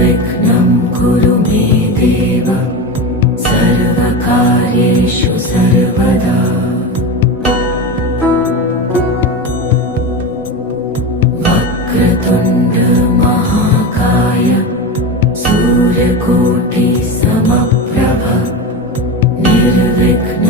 निर्विघ्नं कुरु मे देव सर्वकार्येषु सर्वदा। वक्रतुण्ड महाकाय सूर्यकोटि समप्रभ निर्विघ्न